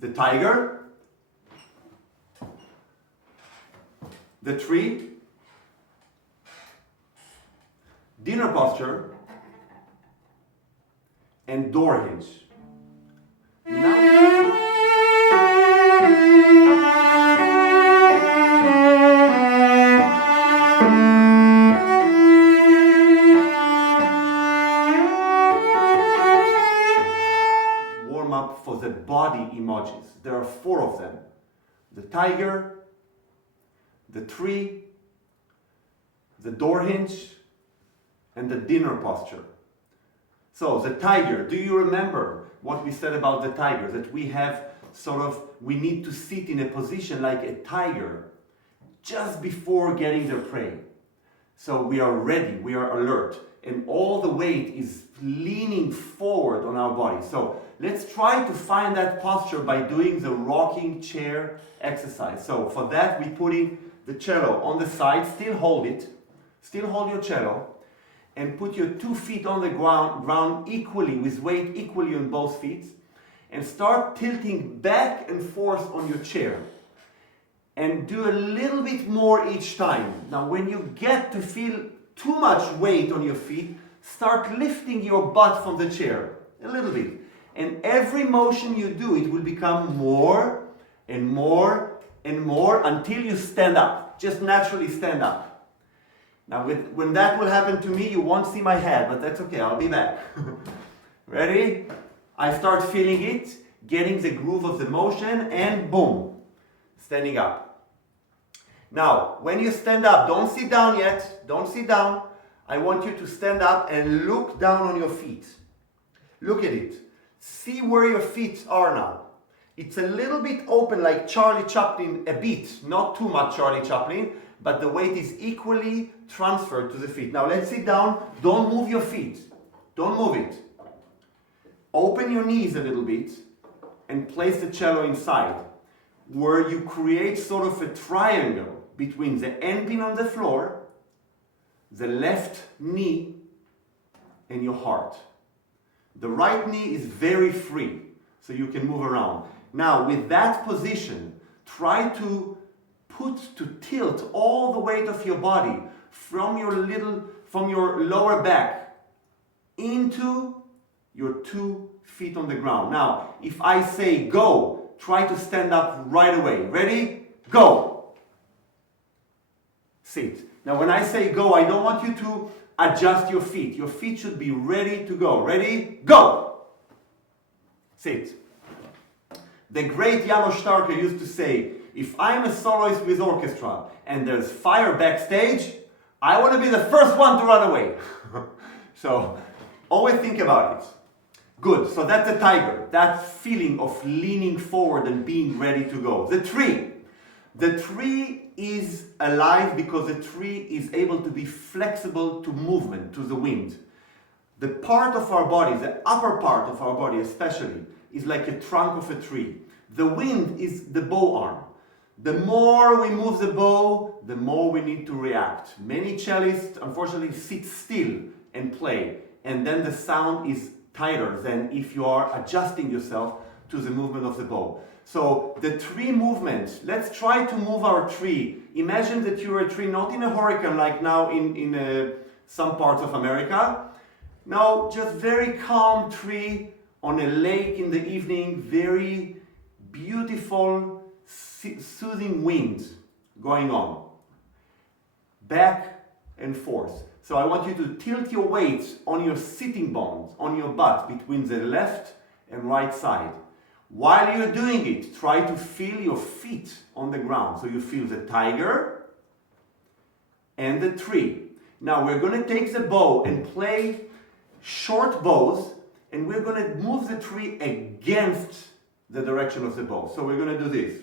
the tiger, the tree, dinner posture, and door hinge. Now, warm up for the body emojis. There are 4 of them. The tiger, the tree, the door hinge, and the dinner posture. So the tiger, do you remember what we said about the tiger? That we have we need to sit in a position like a tiger just before getting their prey. So we are ready, we are alert, and all the weight is leaning forward on our body. So let's try to find that posture by doing the rocking chair exercise. So for that, we're putting the cello on the side, still hold it, still hold your cello, and put your 2 feet on the ground equally, with weight equally on both feet, and start tilting back and forth on your chair. And do a little bit more each time. Now when you get to feel too much weight on your feet, start lifting your butt from the chair, a little bit. And every motion you do, it will become more and more and more until you stand up. Just naturally stand up. Now when that will happen to me, you won't see my head, but that's okay, I'll be back. Ready? I start feeling it, getting the groove of the motion, and boom, standing up. Now, when you stand up, don't sit down yet, don't sit down. I want you to stand up and look down on your feet. Look at it. See where your feet are now. It's a little bit open like Charlie Chaplin, a bit, not too much Charlie Chaplin, but the weight is equally transferred to the feet. Now let's sit down, don't move your feet, don't move it. Open your knees a little bit and place the cello inside, where you create sort of a triangle between the end pin on the floor, the left knee, and your heart. The right knee is very free, so you can move around. Now, with that position, try to tilt all the weight of your body from your lower back into your 2 feet on the ground. Now, if I say go, try to stand up right away. Ready? Go! Sit. Now, when I say go, I don't want you to adjust your feet. Your feet should be ready to go. Ready? Go! Sit. The great János Starker used to say, if I'm a soloist with orchestra and there's fire backstage, I want to be the first one to run away. So, always think about it. Good, so that's the tiger, that feeling of leaning forward and being ready to go. The tree. The tree is alive because the tree is able to be flexible to movement, to the wind. The part of our body, the upper part of our body especially, is like a trunk of a tree. The wind is the bow arm. The more we move the bow, the more we need to react. Many cellists, unfortunately, sit still and play, and then the sound is tighter than if you are adjusting yourself to the movement of the bow. So the tree movement, let's try to move our tree. Imagine that you're a tree, not in a hurricane like now in some parts of America. No, just very calm tree on a lake in the evening, very beautiful, soothing wind going on. Back and forth. So I want you to tilt your weight on your sitting bones, on your butt, between the left and right side. While you're doing it, try to feel your feet on the ground. So you feel the tiger and the tree. Now we're going to take the bow and play short bows, and we're going to move the tree against the direction of the bow. So we're going to do this.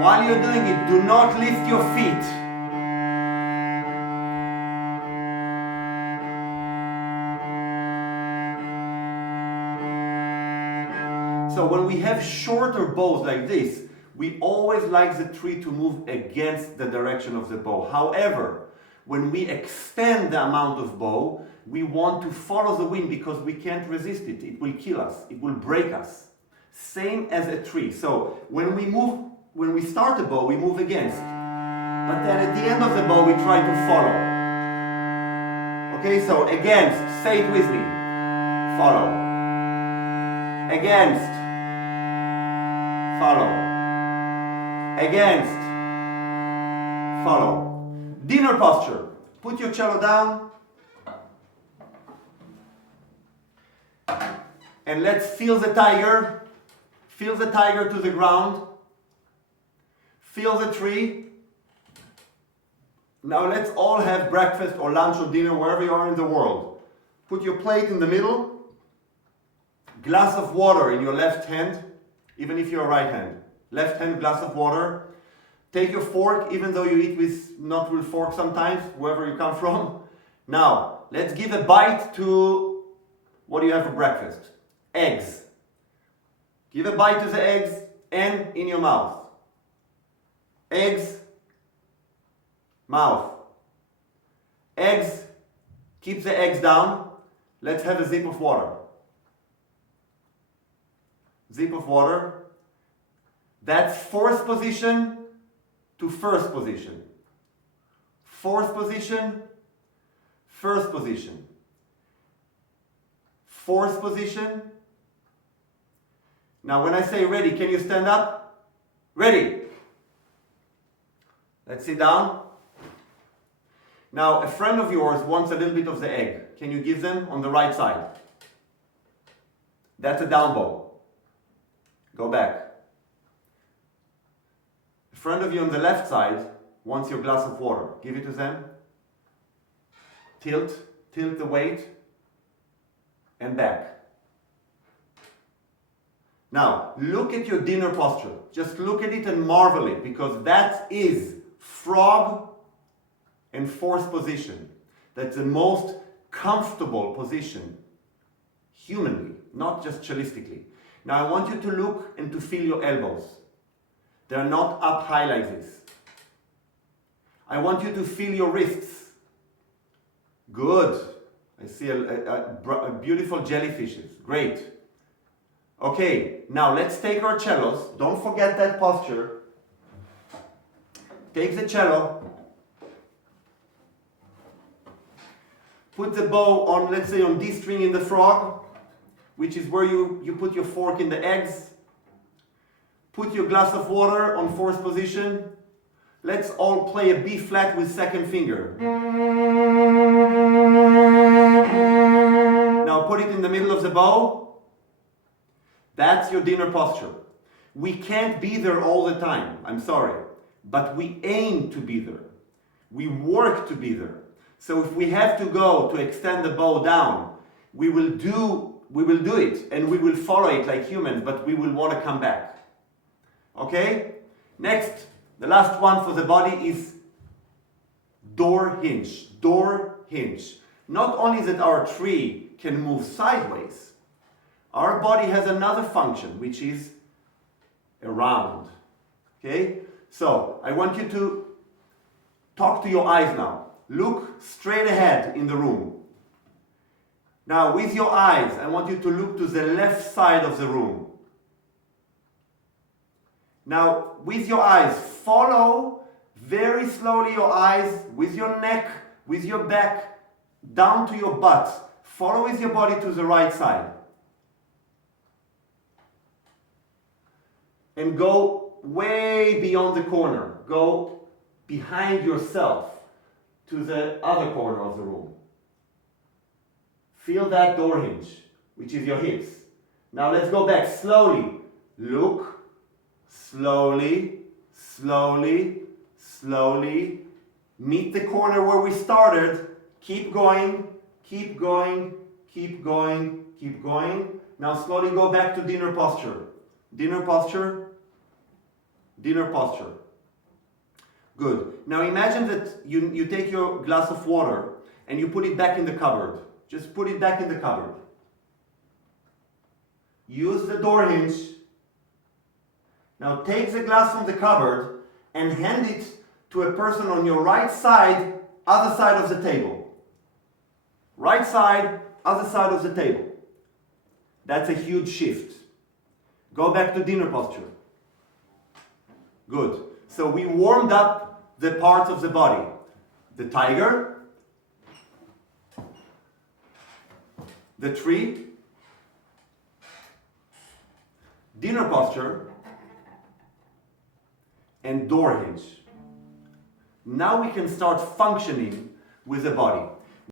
While you're doing it, do not lift your feet. So when we have shorter bows like this, we always like the tree to move against the direction of the bow. However, When we extend the amount of bow, we want to follow the wind because we can't resist it. It will kill us. It will break us. Same as a tree. So when we start a bow, we move against. But then at the end of the bow, we try to follow. Okay, so against. Say it with me. Follow. Against. Follow. Against. Follow. Dinner posture. Put your cello down. And let's feel the tiger. Feel the tiger to the ground. Feel the tree. Now let's all have breakfast or lunch or dinner wherever you are in the world. Put your plate in the middle. Glass of water in your left hand, even if you're right hand. Left hand glass of water. Take your fork, even though you eat not with fork sometimes, wherever you come from. Now, let's give a bite to, what do you have for breakfast? Eggs. Give a bite to the eggs and in your mouth. Eggs, mouth. Eggs, keep the eggs down. Let's have a sip of water. Sip of water. That's fourth position to first position. Fourth position, first position. Fourth position. Now when I say ready, can you stand up? Ready. Let's sit down. Now a friend of yours wants a little bit of the egg. Can you give them on the right side? That's a down bow. Go back. A friend of you on the left side wants your glass of water. Give it to them. Tilt the weight and back. Now, look at your dinner posture. Just look at it and marvel it, because that is frog and fourth position. That's the most comfortable position humanly, not just cellistically. Now I want you to look and to feel your elbows. They're not up high like this. I want you to feel your wrists. Good. I see a beautiful jellyfishes. Great. Okay, now let's take our cellos. Don't forget that posture. Take the cello. Put the bow on, let's say, on D string in the frog, which is where you put your fork in the eggs. Put your glass of water on fourth position. Let's all play a B flat with second finger. Now put it in the middle of the bow. That's your dinner posture. We can't be there all the time, I'm sorry, but we aim to be there. We work to be there. So if we have to go to extend the bow down, we will do it and we will follow it like humans, but we will want to come back. Okay? Next, the last one for the body is door hinge. Door hinge. Not only that our tree can move sideways, our body has another function, which is around. Okay? So, I want you to talk to your eyes now. Look straight ahead in the room. Now, with your eyes, I want you to look to the left side of the room. Now, with your eyes, follow very slowly your eyes with your neck, with your back, down to your butt. Follow with your body to the right side. And go way beyond the corner. Go behind yourself to the other corner of the room. Feel that door hinge, which is your hips. Now let's go back slowly. Look, slowly, slowly, slowly. Meet the corner where we started. Keep going, keep going, keep going, keep going. Now slowly go back to dinner posture. Dinner posture, dinner posture. Good. Now imagine that you take your glass of water and you put it back in the cupboard. Just put it back in the cupboard. Use the door hinge. Now take the glass from the cupboard and hand it to a person on your right side other side of the table. Right side, other side of the table. That's a huge shift. Go back to dinner posture. Good. So we warmed up the parts of the body. The tiger, the tree, dinner posture, and door hinge. Now we can start functioning with the body.